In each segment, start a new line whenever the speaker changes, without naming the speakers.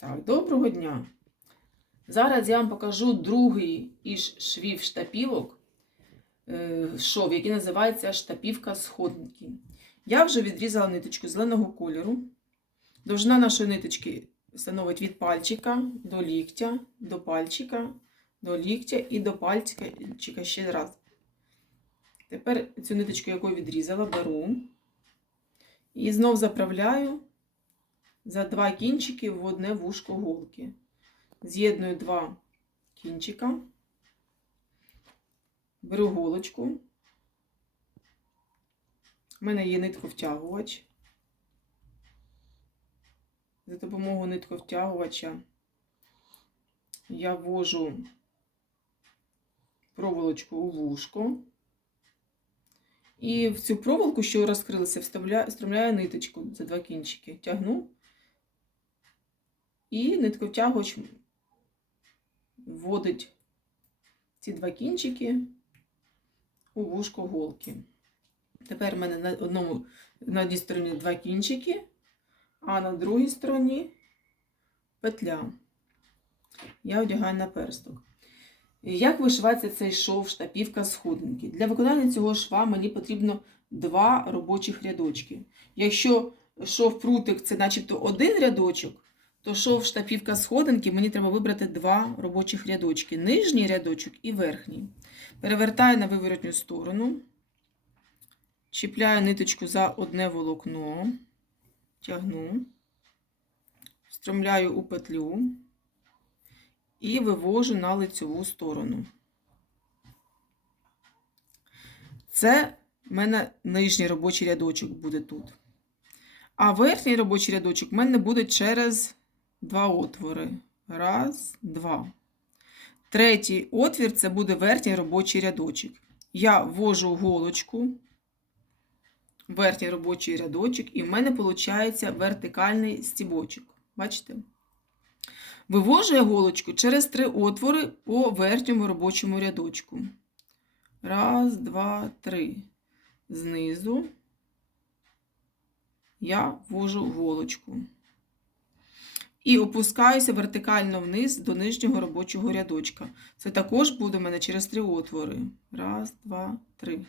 Так, доброго дня. Зараз я вам покажу другий із швів штапівок, е, шов, який називається штапівка сходники. Я вже відрізала ниточку зеленого кольору. Довжина нашої ниточки становить від пальчика до ліктя, до пальчика, до ліктя і до пальчика ще раз. Тепер цю ниточку, яку відрізала, беру і знов заправляю за два кінчики в одне вушко голки. З'єдную два кінчика, беру голочку. У мене є нитковтягувач. За допомогою нитковтягувача я ввожу проволочку у вушко. І в цю проволоку, що розкрилася, вставляю, вставляю ниточку за два кінчики. Тягну. І нитковтягувач вводить ці два кінчики у вушко голки. Тепер в мене на одному, на одній стороні два кінчики, а на другій стороні петля. Я одягаю на персток. Як вишивається цей шов штапівка сходинки? Для виконання цього шва мені потрібно два робочих рядочки. Якщо шов прутик це начебто один рядочок, то шов штапівка сходинки мені треба вибрати два робочих рядочки. Нижній рядочок і верхній. Перевертаю на виворотню сторону, чіпляю ниточку за одне волокно, тягну, встромляю у петлю і вивожу на лицьову сторону. Це в мене нижній робочий рядочок буде тут. А верхній робочий рядочок в мене буде через два отвори. Раз, два. Третій отвір це буде верхній робочий рядочок. Я ввожу голочку, верхній робочий рядочок, і в мене виходить вертикальний стібочок. Бачите? Вивожу я голочку через три отвори по верхньому робочому рядочку. Раз, два, три. Знизу я ввожу голочку. І опускаюся вертикально вниз до нижнього робочого рядочка. Це також буде в мене через три отвори. Раз, два, три.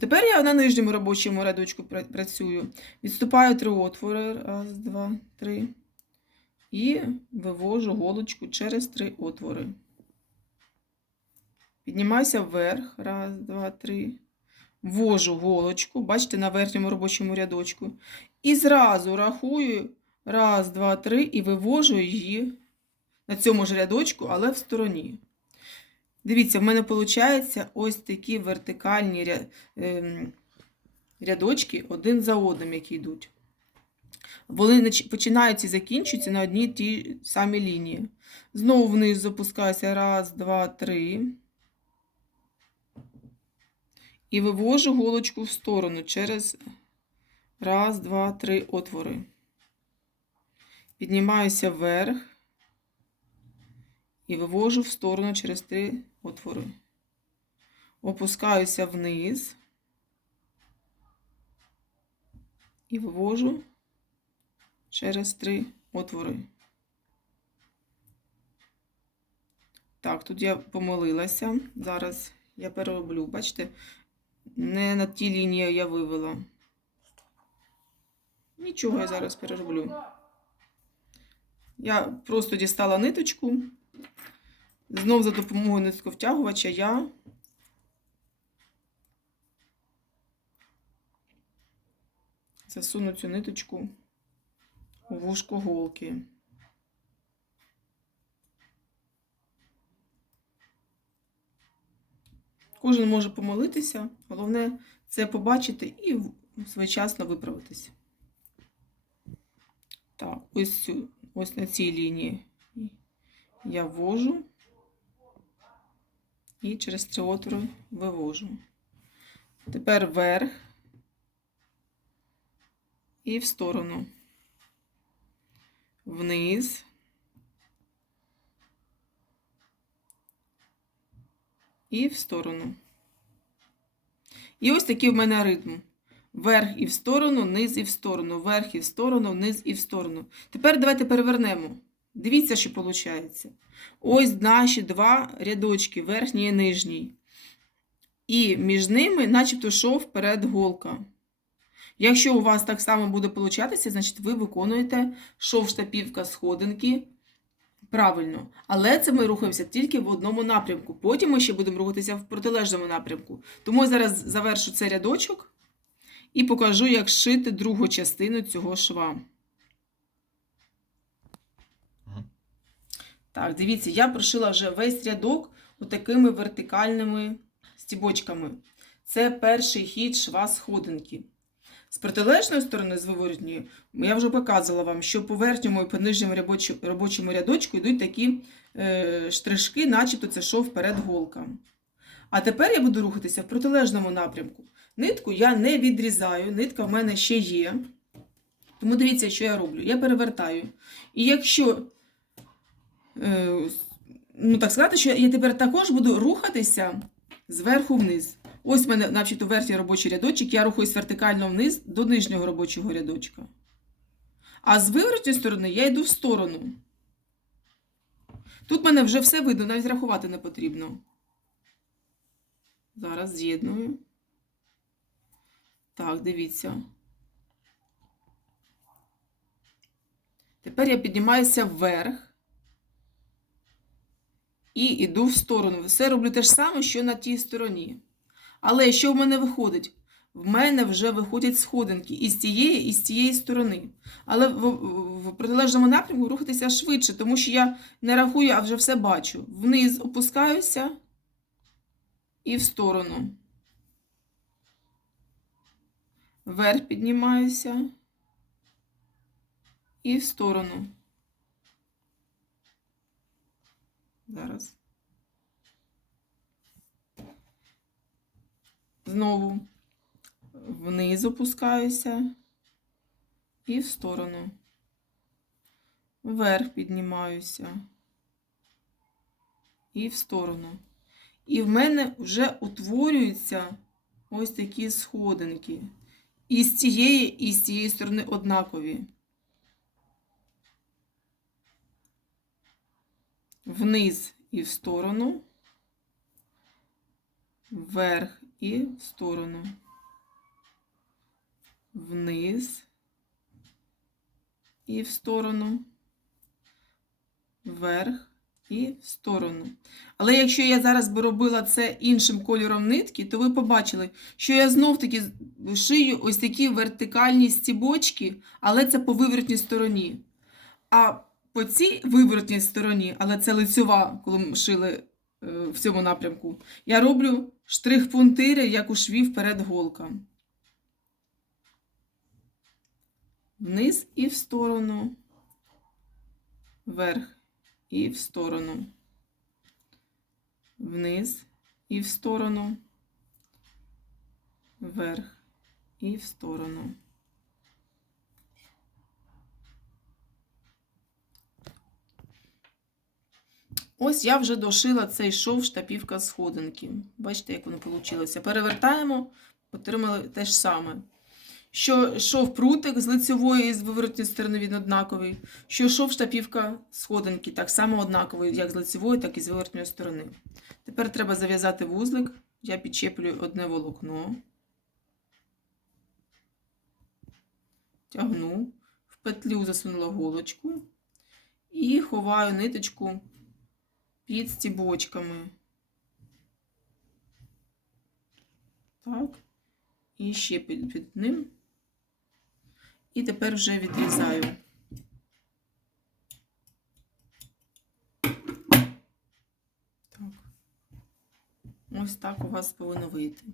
Тепер я на нижньому робочому рядочку працюю. Відступаю три отвори. Раз, два, три. І вивожу голочку через три отвори. Піднімаюся вверх. Раз, два, три. Ввожу голочку, бачите, на верхньому робочому рядочку. І зразу рахую. Раз, два, три, і вивожу її на цьому ж рядочку, але в стороні. Дивіться, в мене виходить ось такі вертикальні ем, рядочки один за одним, які йдуть. Вони починаються і закінчуються на одній тій самій лінії. Знову вниз запускаюся. Раз, два, три. І вивожу голочку в сторону через раз, два, три отвори. Піднімаюся вверх і вивожу в сторону через три отвори. Опускаюся вниз і вивожу через три отвори. Так, тут я помилилася. Зараз я перероблю. Бачите, не на ті лінії я вивела. Нічого я зараз перероблю. Я просто дістала ниточку. Знов за допомогою нитковтягувача я засуну цю ниточку у вушко голки. Кожен може помолитися, головне це побачити і своєчасно виправитися. Так, ось цю, ось на цій лінії я ввожу і через три отвори вивожу. Тепер вверх і в сторону, вниз. І в сторону. І ось такий в мене ритм. Вверх і в сторону, низ і в сторону, вверх і в сторону, вниз і в сторону. Тепер давайте перевернемо. Дивіться, що виходить. Ось наші два рядочки, верхній і нижній. І між ними, начебто, йшов вперед голка. Якщо у вас так само буде получатися, значить ви виконуєте шов штапівка сходинки правильно. Але це ми рухаємося тільки в одному напрямку. Потім ми ще будемо рухатися в протилежному напрямку. Тому я зараз завершу цей рядочок і покажу, як шити другу частину цього шва. Так, дивіться, я прошила вже весь рядок отакими вертикальними стібочками. Це перший хід шва сходинки. З протилежної сторони, з виворотньої, я вже показувала вам, що по верхньому і по нижньому робочому рядочку йдуть такі е, штришки, начебто це шов вперед голка. А тепер я буду рухатися в протилежному напрямку. Нитку я не відрізаю, нитка в мене ще є. Тому дивіться, що я роблю. Я перевертаю. І якщо, е, ну так сказати, що я тепер також буду рухатися зверху вниз. Ось в мене, начебто, верхній робочий рядочок, я рухаюсь вертикально вниз до нижнього робочого рядочка. А з виворотньої сторони я йду в сторону. Тут мене вже все видно, навіть рахувати не потрібно. Зараз з'єдную. Так, дивіться. Тепер я піднімаюся вверх і йду в сторону. Все роблю те ж саме, що на тій стороні. Але що в мене виходить? В мене вже виходять сходинки і з тієї, і з цієї сторони. Але в, в протилежному напрямку рухатися швидше, тому що я не рахую, а вже все бачу. Вниз опускаюся і в сторону. Вверх піднімаюся і в сторону. Зараз. Знову вниз опускаюся і в сторону. Вверх піднімаюся і в сторону. І в мене вже утворюються ось такі сходинки. І з цієї, і з цієї сторони однакові. Вниз і в сторону, вверх і в сторону. Вниз і в сторону, вверх і в сторону. Але якщо я зараз би робила це іншим кольором нитки, то ви побачили, що я знов-таки шию ось такі вертикальні стібочки, але це по виворотній стороні. А по цій виворотній стороні, але це лицьова, коли ми шили е, в цьому напрямку, я роблю штрих-пунктири, як у швів перед голка. Вниз і в сторону, вверх і в сторону, вниз і в сторону, вверх і в сторону. Ось я вже дошила цей шов штапівка сходинки. Бачите, як воно вийшло. Перевертаємо, отримали те ж саме. Що шов прутик з лицевої і з виворотньої сторони він однаковий, що шов штапівка сходинки так само однаковий, як з лицевої, так і з виворотньої сторони. Тепер треба зав'язати вузлик. Я підчеплюю одне волокно, тягну, в петлю засунула голочку і ховаю ниточку під стібочками. Так, і ще під, під ним. І тепер вже відрізаю. Так. Ось так у вас повинно вийти.